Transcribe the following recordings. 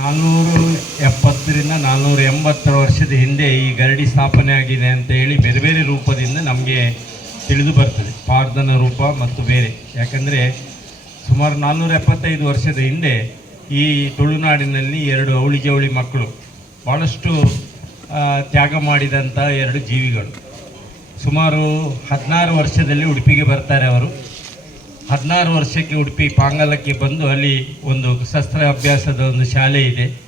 ನಾನ್ನೂರು ಎಪ್ಪತ್ತರಿಂದ ನಾನ್ನೂರ ಎಂಬತ್ತರ ವರ್ಷದ ಹಿಂದೆ ಈ ಗರಡಿ ಸ್ಥಾಪನೆ ಆಗಿದೆ ಅಂತ ಹೇಳಿ ಬೇರೆ ಬೇರೆ ರೂಪದಿಂದ ನಮಗೆ ತಿಳಿದು ಬರ್ತದೆ. ಪಾರ್ಧನ ರೂಪ ಮತ್ತು ಬೇರೆ. ಯಾಕಂದರೆ ಸುಮಾರು ನಾನ್ನೂರ ಎಪ್ಪತ್ತೈದು ವರ್ಷದ ಹಿಂದೆ ಈ ತುಳುನಾಡಿನಲ್ಲಿ ಎರಡು ಅವಳಿ ಜವಳಿ ಮಕ್ಕಳು ಭಾಳಷ್ಟು ತ್ಯಾಗ ಮಾಡಿದಂಥ ಎರಡು ಜೀವಿಗಳು. ಸುಮಾರು ಹದಿನಾರು ವರ್ಷದಲ್ಲಿ ಉಡುಪಿಗೆ ಬರ್ತಾರೆ ಅವರು. ಹದಿನಾರು ವರ್ಷಕ್ಕೆ ಉಡುಪಿ ಪಾಂಗಲಕ್ಕೆ ಬಂದು ಅಲ್ಲಿ ಒಂದು ಶಸ್ತ್ರ ಅಭ್ಯಾಸದ ಒಂದು ಶಾಲೆ ಇದೆ.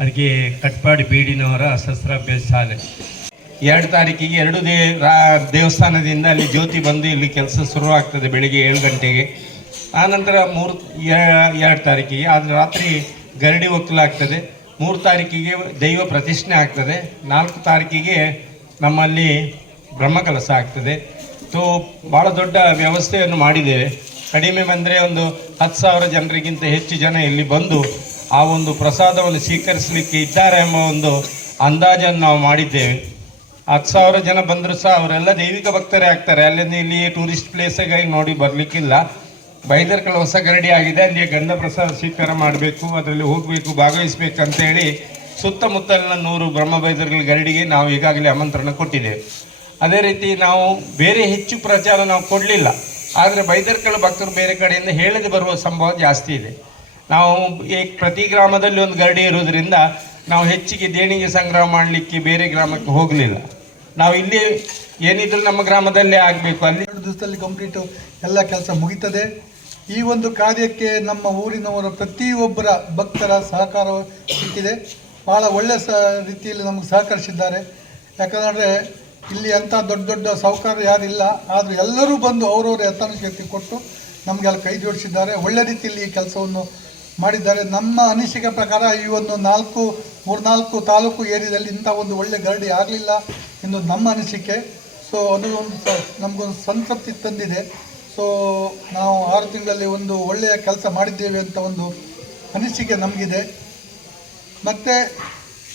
ಅದಕ್ಕೆ ಕಟ್ಪಾಡಿ ಬೀಡಿನವರ ಶಸ್ತ್ರಾಭ್ಯಾಸ ಶಾಲೆ. ಎರಡು ತಾರೀಕಿಗೆ ಎರಡು ದೇ ದೇವಸ್ಥಾನದಿಂದ ಅಲ್ಲಿ ಜ್ಯೋತಿ ಬಂದು ಇಲ್ಲಿ ಕೆಲಸ ಶುರುವಾಗ್ತದೆ ಬೆಳಿಗ್ಗೆ ಏಳು ಗಂಟೆಗೆ. ಆನಂತರ ಮೂರು ಎರಡು ತಾರೀಕಿಗೆ, ಆದರೆ ರಾತ್ರಿ ಗರಡಿ ಒಕ್ಕಲಾಗ್ತದೆ. ಮೂರು ತಾರೀಕಿಗೆ ದೈವ ಪ್ರತಿಷ್ಠೆ ಆಗ್ತದೆ. ನಾಲ್ಕು ತಾರೀಕಿಗೆ ನಮ್ಮಲ್ಲಿ ಬ್ರಹ್ಮಕಲಸ ಆಗ್ತದೆ. ಸೊ, ಭಾಳ ದೊಡ್ಡ ವ್ಯವಸ್ಥೆಯನ್ನು ಮಾಡಿದ್ದೇವೆ. ಕಡಿಮೆ ಬಂದರೆ ಒಂದು ಹತ್ತು ಸಾವಿರ ಜನರಿಗಿಂತ ಹೆಚ್ಚು ಜನ ಇಲ್ಲಿ ಬಂದು ಆ ಒಂದು ಪ್ರಸಾದವನ್ನು ಸ್ವೀಕರಿಸಲಿಕ್ಕೆ ಇದ್ದಾರೆ ಎಂಬ ಒಂದು ಅಂದಾಜನ್ನು ನಾವು ಮಾಡಿದ್ದೇವೆ. ಹತ್ತು ಸಾವಿರ ಜನ ಬಂದರೂ ಸಹ ಅವರೆಲ್ಲ ದೈವಿಕ ಭಕ್ತರೇ ಆಗ್ತಾರೆ. ಅಲ್ಲಿಂದ ಇಲ್ಲಿ ಟೂರಿಸ್ಟ್ ಪ್ಲೇಸಿಗಾಗಿ ನೋಡಿ ಬರಲಿಕ್ಕಿಲ್ಲ. ಬೈದರ್ಕಲ್ ಹೊಸ ಗರಡಿ ಆಗಿದೆ. ಅಲ್ಲಿ ಗಂಧ ಪ್ರಸಾದ ಸ್ವೀಕಾರ ಮಾಡಬೇಕು, ಅದರಲ್ಲಿ ಹೋಗಬೇಕು, ಭಾಗವಹಿಸಬೇಕು ಅಂತೇಳಿ ಸುತ್ತಮುತ್ತಲಿನ ನೂರು ಬ್ರಹ್ಮ ಬೈದರ್ಗಳ ಗರಡಿಗೆ ನಾವು ಈಗಾಗಲೇ ಆಮಂತ್ರಣ ಕೊಟ್ಟಿದ್ದೇವೆ. ಅದೇ ರೀತಿ ನಾವು ಬೇರೆ ಹೆಚ್ಚು ಪ್ರಚಾರ ನಾವು ಕೊಡಲಿಲ್ಲ. ಆದರೆ ಬೈದರ್ಕಲ್ ಭಕ್ತರು ಬೇರೆ ಕಡೆಯಿಂದ ಹೇಳದೆ ಬರುವ ಸಂಭವ ಜಾಸ್ತಿ ಇದೆ. ನಾವು ಈ ಪ್ರತಿ ಗ್ರಾಮದಲ್ಲಿ ಒಂದು ಗರಡಿ ಇರೋದ್ರಿಂದ ನಾವು ಹೆಚ್ಚಿಗೆ ದೇಣಿಗೆ ಸಂಗ್ರಹ ಮಾಡಲಿಕ್ಕೆ ಬೇರೆ ಗ್ರಾಮಕ್ಕೆ ಹೋಗಲಿಲ್ಲ. ನಾವು ಇಲ್ಲಿ ಏನಿದ್ರು ನಮ್ಮ ಗ್ರಾಮದಲ್ಲೇ ಆಗಬೇಕು. ಅಲ್ಲಿ ಎರಡು ದಿವಸದಲ್ಲಿ ಕಂಪ್ಲೀಟು ಎಲ್ಲ ಕೆಲಸ ಮುಗೀತದೆ. ಈ ಒಂದು ಕಾರ್ಯಕ್ಕೆ ನಮ್ಮ ಊರಿನವರ ಪ್ರತಿಯೊಬ್ಬರ ಭಕ್ತರ ಸಹಕಾರ ಸಿಕ್ಕಿದೆ. ಭಾಳ ಒಳ್ಳೆಯ ಸ ರೀತಿಯಲ್ಲಿ ನಮಗೆ ಸಹಕರಿಸಿದ್ದಾರೆ. ಯಾಕಂದರೆ ಇಲ್ಲಿ ಅಂಥ ದೊಡ್ಡ ದೊಡ್ಡ ಸಾಹುಕಾರ ಯಾರಿಲ್ಲ, ಆದರೂ ಎಲ್ಲರೂ ಬಂದು ಅವರವ್ರ ಶಕ್ತಿ ಕೊಟ್ಟು ನಮಗೆ ಅಲ್ಲಿ ಕೈ ಜೋಡಿಸಿದ್ದಾರೆ. ಒಳ್ಳೆ ರೀತಿಯಲ್ಲಿ ಈ ಕೆಲಸವನ್ನು ಮಾಡಿದ್ದಾರೆ. ನಮ್ಮ ಅನಿಸಿಕೆ ಪ್ರಕಾರ ಈ ಒಂದು ನಾಲ್ಕು, ಮೂರ್ನಾಲ್ಕು ತಾಲೂಕು ಏರಿಯಾದಲ್ಲಿ ಇಂಥ ಒಂದು ಒಳ್ಳೆ ಗರಡಿ ಆಗಲಿಲ್ಲ ಎಂದು ನಮ್ಮ ಅನಿಸಿಕೆ. ಸೊ ಅದು ಒಂದು ನಮಗೊಂದು ಸಂತೃಪ್ತಿ ತಂದಿದೆ. ಸೊ ನಾವು ಆರು ತಿಂಗಳಲ್ಲಿ ಒಂದು ಒಳ್ಳೆಯ ಕೆಲಸ ಮಾಡಿದ್ದೇವೆ ಅಂತ ಒಂದು ಅನಿಸಿಕೆ ನಮಗಿದೆ. ಮತ್ತು